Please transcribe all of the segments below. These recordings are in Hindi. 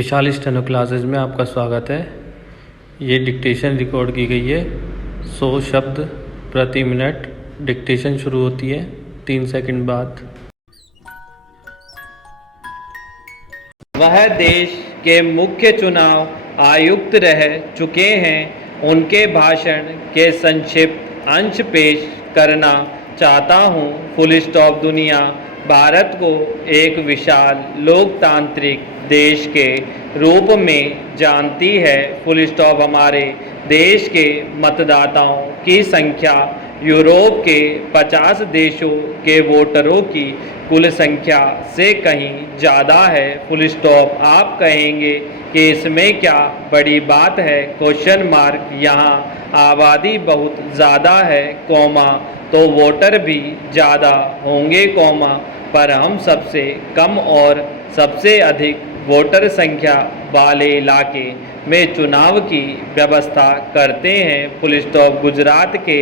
विशाल स्टेनो क्लासेस में आपका स्वागत है। ये डिक्टेशन रिकॉर्ड की गई है। 100 शब्द प्रति मिनट डिक्टेशन शुरू होती है 3 सेकंड बाद। वह देश के मुख्य चुनाव आयुक्त रह चुके हैं। उनके भाषण के संक्षिप्त अंश पेश करना चाहता हूँ। Full stop. दुनिया भारत को एक विशाल लोकतांत्रिक देश के रूप में जानती है। Full stop. हमारे देश के मतदाताओं की संख्या यूरोप के 50 देशों के वोटरों की कुल संख्या से कहीं ज़्यादा है। Full stop. आप कहेंगे कि इसमें क्या बड़ी बात है? Question mark. यहाँ आबादी बहुत ज़्यादा है, कौमा, तो वोटर भी ज़्यादा होंगे, कौमा, पर हम सबसे कम और सबसे अधिक वोटर संख्या वाले इलाके में चुनाव की व्यवस्था करते हैं। Full stop. गुजरात के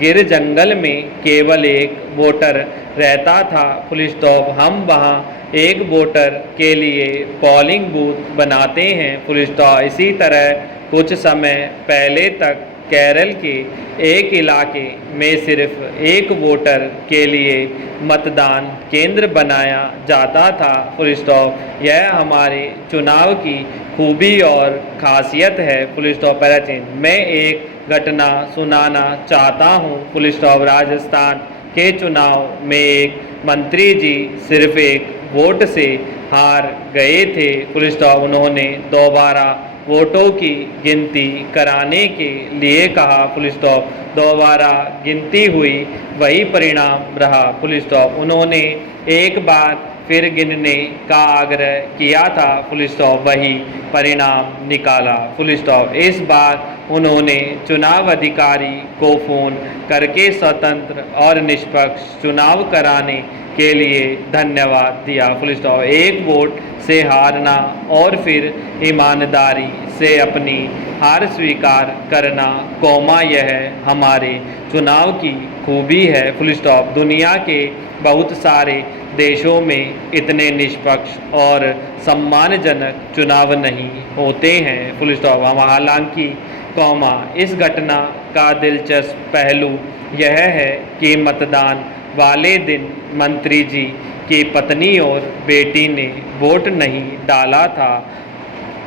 गिर जंगल में केवल एक वोटर रहता था। Full stop. हम वहाँ एक वोटर के लिए पोलिंग बूथ बनाते हैं। Full stop. इसी तरह कुछ समय पहले तक केरल के एक इलाके में सिर्फ एक वोटर के लिए मतदान केंद्र बनाया जाता था। Full stop. यह हमारे चुनाव की खूबी और खासियत है। Full stop. पैराचीन। मैं एक घटना सुनाना चाहता हूँ। Full stop. राजस्थान के चुनाव में एक मंत्री जी सिर्फ एक वोट से हार गए थे। Full stop. उन्होंने दोबारा वोटों की गिनती कराने के लिए कहा। Full stop. दोबारा गिनती हुई, वही परिणाम रहा। Full stop. उन्होंने एक बार फिर गिनने का आग्रह किया था। Full stop. वही परिणाम निकाला। Full stop. इस बार उन्होंने चुनाव अधिकारी को फ़ोन करके स्वतंत्र और निष्पक्ष चुनाव कराने के लिए धन्यवाद दिया। Full stop. एक वोट से हारना और फिर ईमानदारी से अपनी हार स्वीकार करना, कौमा, यह हमारे चुनाव की खूबी है। Full stop. दुनिया के बहुत सारे देशों में इतने निष्पक्ष और सम्मानजनक चुनाव नहीं होते हैं। Full stop. हालांकि, कौमा, इस घटना का दिलचस्प पहलू यह है कि मतदान वाले दिन मंत्री जी की पत्नी और बेटी ने वोट नहीं डाला था।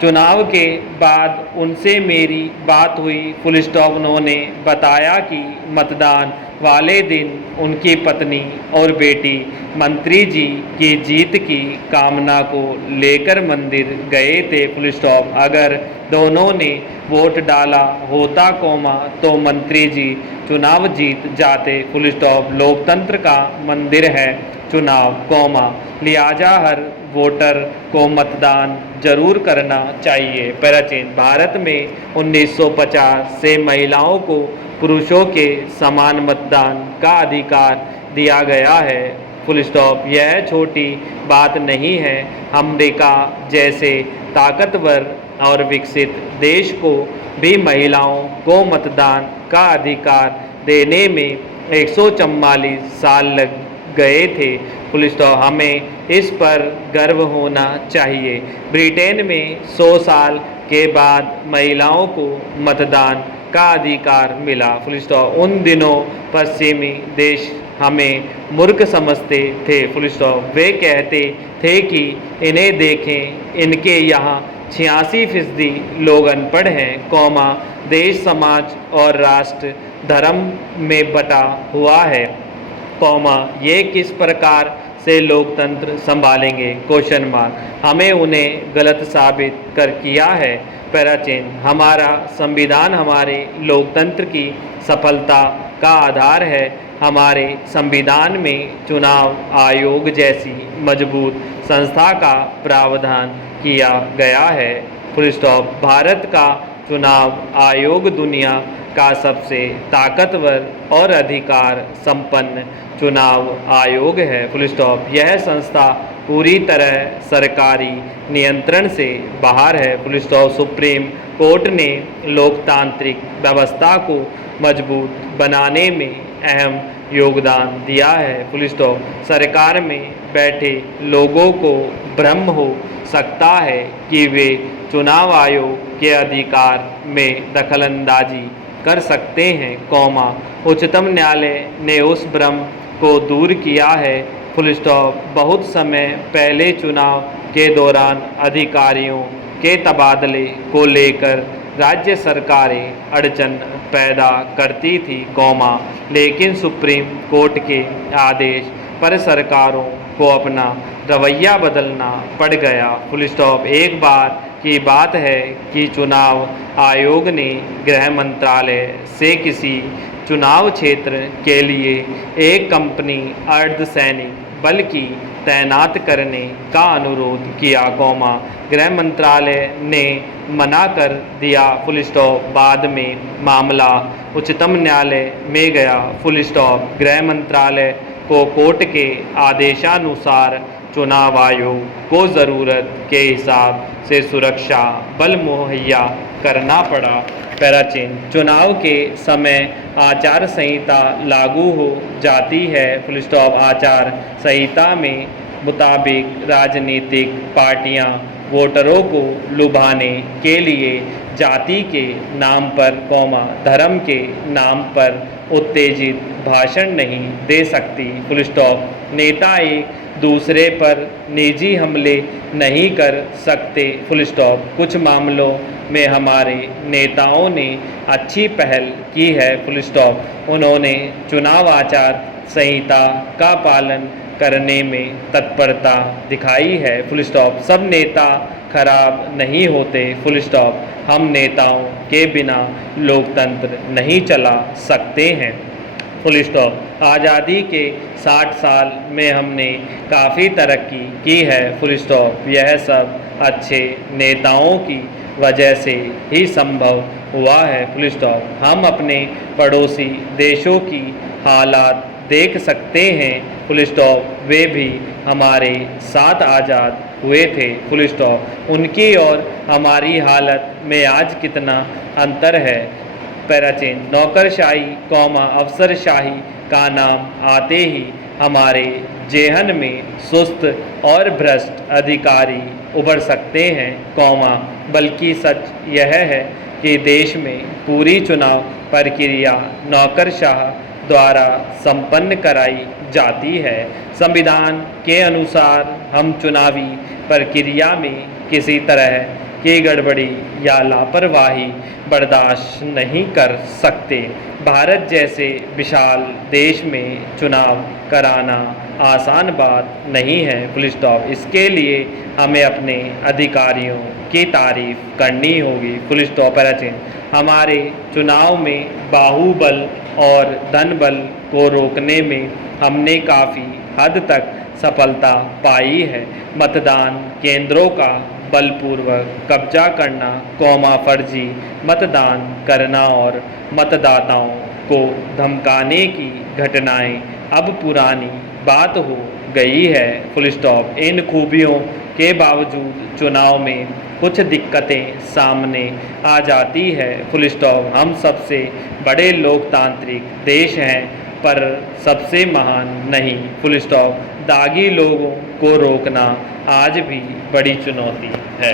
चुनाव के बाद उनसे मेरी बात हुई। Full stop. उन्होंने बताया कि मतदान वाले दिन उनकी पत्नी और बेटी मंत्री जी की जीत की कामना को लेकर मंदिर गए थे। Full stop. अगर दोनों ने वोट डाला होता, कौमा, तो मंत्री जी चुनाव जीत जाते। Full stop. लोकतंत्र का मंदिर है चुनाव, कौमा, लिहाजा हर वोटर को मतदान जरूर करना चाहिए। पैराचीन। भारत में 1950 से महिलाओं को पुरुषों के समान मतदान का अधिकार दिया गया है। Full stop. यह छोटी बात नहीं है। अमेरिका जैसे ताकतवर और विकसित देश को भी महिलाओं को मतदान का अधिकार देने में 144 साल लग गए थे। Full stop. हमें इस पर गर्व होना चाहिए। ब्रिटेन में 100 साल के बाद महिलाओं को मतदान का अधिकार मिला। Full stop. उन दिनों पश्चिमी देश हमें मूर्ख समझते थे। Full stop. वे कहते थे कि इन्हें देखें, इनके यहाँ 86% लोग अनपढ़ हैं, कौमा, देश समाज और राष्ट्र धर्म में बटा हुआ है, कौमा, ये किस प्रकार से लोकतंत्र संभालेंगे? Question mark. हमें उन्हें गलत साबित कर किया है। पैराचीन। हमारा संविधान हमारे लोकतंत्र की सफलता का आधार है। हमारे संविधान में चुनाव आयोग जैसी मजबूत संस्था का प्रावधान किया गया है। Full stop. भारत का चुनाव आयोग दुनिया का सबसे ताकतवर और अधिकार संपन्न चुनाव आयोग है। Full stop. यह संस्था पूरी तरह सरकारी नियंत्रण से बाहर है। Full stop. सुप्रीम कोर्ट ने लोकतांत्रिक व्यवस्था को मजबूत बनाने में अहम योगदान दिया है। Full stop. सरकार में बैठे लोगों को भ्रम हो सकता है कि वे चुनाव आयोग के अधिकार में दखलंदाजी कर सकते हैं, उच्चतम न्यायालय ने उस भ्रम को दूर किया है, बहुत समय पहले चुनाव के दौरान अधिकारियों के तबादले को लेकर राज्य सरकारें अड़चन पैदा करती थी, लेकिन सुप्रीम कोर्ट के आदेश पर सरकारों को अपना रवैया बदलना पड़ गया, एक बार की बात है कि चुनाव आयोग ने गृह मंत्रालय से किसी चुनाव क्षेत्र के लिए एक कंपनी अर्धसैनिक बल की तैनात करने का अनुरोध किया, गृह मंत्रालय ने मना कर दिया, बाद में मामला उच्चतम न्यायालय में गया, गृह मंत्रालय को कोर्ट के आदेशानुसार चुनाव आयोग को ज़रूरत के हिसाब से सुरक्षा बल मुहैया करना पड़ा। चुनाव के समय आचार संहिता लागू हो जाती है, आचार संहिता में मुताबिक राजनीतिक पार्टियां वोटरों को लुभाने के लिए जाति के नाम पर, धर्म के नाम पर उत्तेजित भाषण नहीं दे सकती, नेता एक दूसरे पर निजी हमले नहीं कर सकते, कुछ मामलों में हमारे नेताओं ने अच्छी पहल की है, उन्होंने चुनाव आचार संहिता का पालन करने में तत्परता दिखाई है, सब नेता खराब नहीं होते, हम नेताओं के बिना लोकतंत्र नहीं चला सकते हैं, आज़ादी के 60 साल में हमने काफ़ी तरक्की की है, यह सब अच्छे नेताओं की वजह से ही संभव हुआ है, हम अपने पड़ोसी देशों की हालात देख सकते हैं, वे भी हमारे साथ आज़ाद हुए थे, उनकी और हमारी हालत में आज कितना अंतर है, नौकरशाही, अफसरशाही का नाम आते ही हमारे जेहन में सुस्त और भ्रष्ट अधिकारी उभर सकते हैं, बल्कि सच यह है कि देश में पूरी चुनाव प्रक्रिया नौकरशाह द्वारा संपन्न कराई जाती है, संविधान के अनुसार हम चुनावी प्रक्रिया में किसी तरह की गड़बड़ी या लापरवाही बर्दाश्त नहीं कर सकते, भारत जैसे विशाल देश में चुनाव कराना आसान बात नहीं है, इसके लिए हमें अपने अधिकारियों की तारीफ करनी होगी, हमारे चुनाव में बाहुबल और धनबल को रोकने में हमने काफ़ी हद तक सफलता पाई है, मतदान केंद्रों का बलपूर्वक कब्जा करना, फर्जी मतदान करना और मतदाताओं को धमकाने की घटनाएं अब पुरानी बात हो गई है, इन खूबियों के बावजूद चुनाव में कुछ दिक्कतें सामने आ जाती है, हम सबसे बड़े लोकतांत्रिक देश हैं पर सबसे महान नहीं, दागी लोगों को रोकना आज भी बड़ी चुनौती है,